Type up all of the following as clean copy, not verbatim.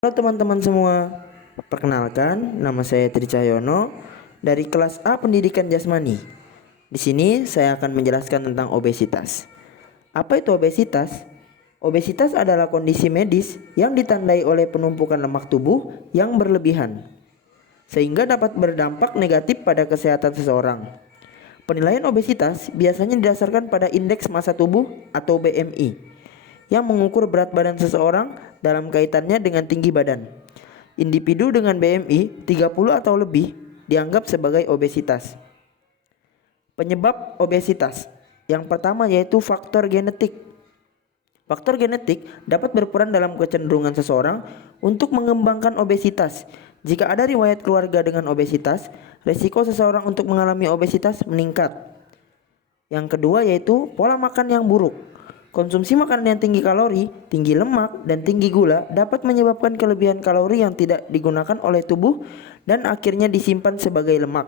Halo teman-teman semua, perkenalkan nama saya Tri Cahyono dari kelas A Pendidikan Jasmani. Di sini saya akan menjelaskan tentang obesitas. Apa itu obesitas? Obesitas adalah kondisi medis yang ditandai oleh penumpukan lemak tubuh yang berlebihan, sehingga dapat berdampak negatif pada kesehatan seseorang. Penilaian obesitas biasanya didasarkan pada indeks massa tubuh atau BMI yang mengukur berat badan seseorang dalam kaitannya dengan tinggi badan. Individu dengan BMI 30 atau lebih dianggap sebagai obesitas. Penyebab obesitas. Yang pertama yaitu faktor genetik. Faktor genetik dapat berperan dalam kecenderungan seseorang untuk mengembangkan obesitas. Jika ada riwayat keluarga dengan obesitas, risiko seseorang untuk mengalami obesitas meningkat. Yang kedua yaitu pola makan yang buruk. Konsumsi makanan yang tinggi kalori, tinggi lemak, dan tinggi gula dapat menyebabkan kelebihan kalori yang tidak digunakan oleh tubuh dan akhirnya disimpan sebagai lemak.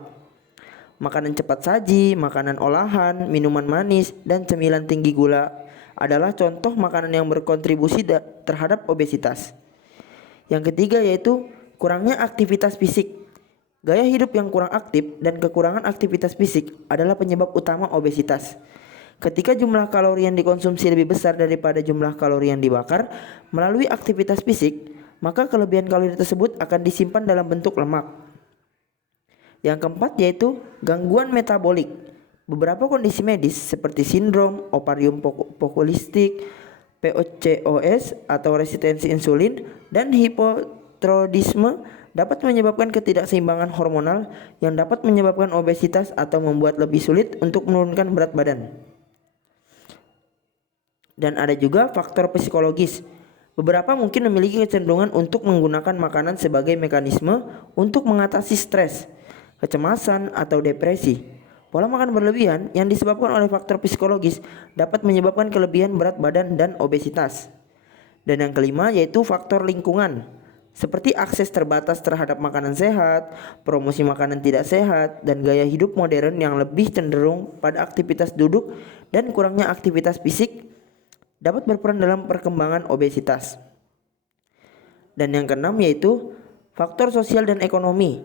Makanan cepat saji, makanan olahan, minuman manis, dan cemilan tinggi gula adalah contoh makanan yang berkontribusi terhadap obesitas. Yang ketiga yaitu kurangnya aktivitas fisik. Gaya hidup yang kurang aktif dan kekurangan aktivitas fisik adalah penyebab utama obesitas. Ketika jumlah kalori yang dikonsumsi lebih besar daripada jumlah kalori yang dibakar melalui aktivitas fisik, maka kelebihan kalori tersebut akan disimpan dalam bentuk lemak. Yang keempat yaitu gangguan metabolik. Beberapa kondisi medis seperti sindrom ovarium polikistik, PCOS atau resistensi insulin, dan hipotiroidisme dapat menyebabkan ketidakseimbangan hormonal yang dapat menyebabkan obesitas atau membuat lebih sulit untuk menurunkan berat badan. Dan ada juga faktor psikologis. Beberapa mungkin memiliki kecenderungan untuk menggunakan makanan sebagai mekanisme untuk mengatasi stres, kecemasan, atau depresi. Pola makan berlebihan yang disebabkan oleh faktor psikologis dapat menyebabkan kelebihan berat badan dan obesitas. Dan yang kelima yaitu faktor lingkungan, seperti akses terbatas terhadap makanan sehat, promosi makanan tidak sehat, dan gaya hidup modern yang lebih cenderung pada aktivitas duduk dan kurangnya aktivitas fisik dapat berperan dalam perkembangan obesitas. Dan yang keenam yaitu faktor sosial dan ekonomi.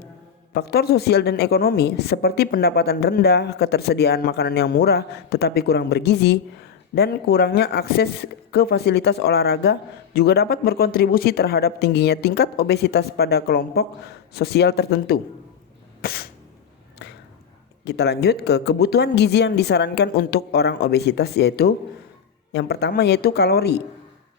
Faktor sosial dan ekonomi seperti pendapatan rendah, ketersediaan makanan yang murah tetapi kurang bergizi, dan kurangnya akses ke fasilitas olahraga juga dapat berkontribusi terhadap tingginya tingkat obesitas pada kelompok sosial tertentu. Kita lanjut ke kebutuhan gizi yang disarankan untuk orang obesitas yaitu yang pertama yaitu kalori.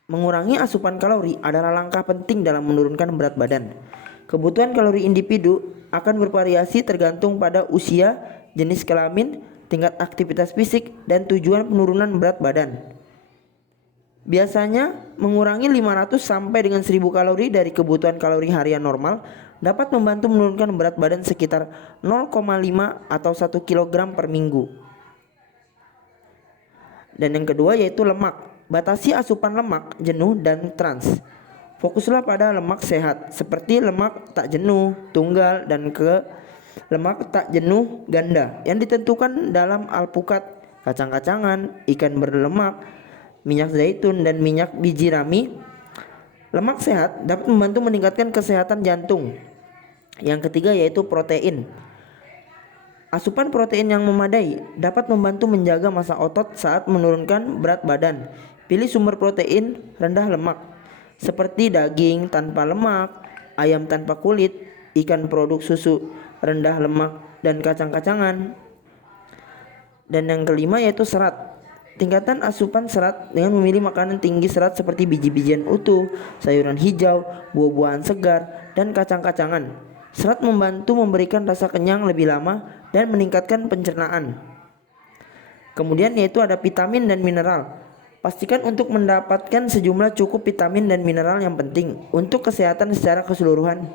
Mengurangi asupan kalori adalah langkah penting dalam menurunkan berat badan. Kebutuhan kalori individu akan bervariasi tergantung pada usia, jenis kelamin, tingkat aktivitas fisik, dan tujuan penurunan berat badan. Biasanya mengurangi 500 sampai dengan 1000 kalori dari kebutuhan kalori harian normal dapat membantu menurunkan berat badan sekitar 0,5 atau 1 kg per minggu. Dan yang kedua yaitu lemak. Batasi asupan lemak jenuh dan trans. Fokuslah pada lemak sehat seperti lemak tak jenuh tunggal dan lemak tak jenuh ganda yang ditentukan dalam alpukat, kacang-kacangan, ikan berlemak, minyak zaitun, dan minyak biji rami. Lemak sehat dapat membantu meningkatkan kesehatan jantung. Yang ketiga yaitu protein. Asupan protein yang memadai dapat membantu menjaga massa otot saat menurunkan berat badan. Pilih sumber protein rendah lemak seperti daging tanpa lemak, ayam tanpa kulit, ikan produk susu rendah lemak, dan kacang-kacangan. Dan yang kelima yaitu serat. Tingkatan asupan serat dengan memilih makanan tinggi serat seperti biji-bijian utuh, sayuran hijau, buah-buahan segar, dan kacang-kacangan. Serat membantu memberikan rasa kenyang lebih lama dan meningkatkan pencernaan. Kemudian yaitu ada vitamin dan mineral. Pastikan untuk mendapatkan sejumlah cukup vitamin dan mineral yang penting untuk kesehatan secara keseluruhan.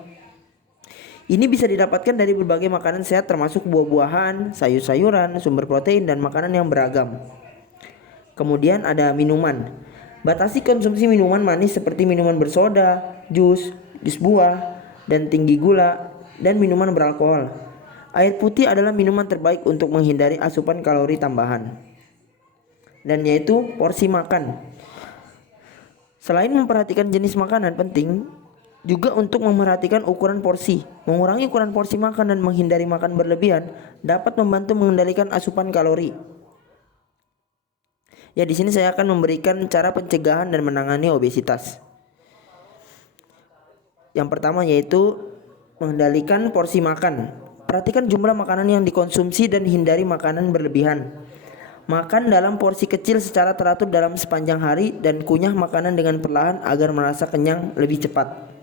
Ini bisa didapatkan dari berbagai makanan sehat termasuk buah-buahan, sayur-sayuran, sumber protein, dan makanan yang beragam. Kemudian ada minuman. Batasi konsumsi minuman manis seperti minuman bersoda, jus buah, dan tinggi gula, dan minuman beralkohol. Air putih adalah minuman terbaik untuk menghindari asupan kalori tambahan. Dan yaitu porsi makan. Selain memperhatikan jenis makanan penting, Juga untuk memerhatikan ukuran porsi. Mengurangi ukuran porsi makan dan menghindari makan berlebihan dapat membantu mengendalikan asupan kalori. Ya, di sini saya akan memberikan cara pencegahan dan menangani obesitas. Yang pertama yaitu mengendalikan porsi makan. Perhatikan jumlah makanan yang dikonsumsi dan hindari makanan berlebihan. Makan dalam porsi kecil secara teratur dalam sepanjang hari dan kunyah makanan dengan perlahan agar merasa kenyang lebih cepat.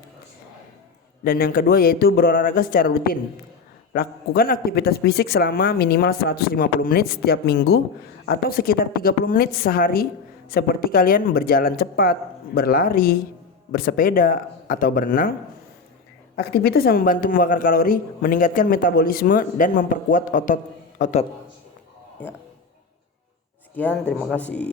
Dan yang kedua yaitu berolahraga secara rutin. Lakukan aktivitas fisik selama minimal 150 menit setiap minggu atau sekitar 30 menit sehari, seperti kalian berjalan cepat, berlari, bersepeda, atau berenang. Aktivitas yang membantu membakar kalori, meningkatkan metabolisme, dan memperkuat otot-otot. Ya. Sekian, terima kasih.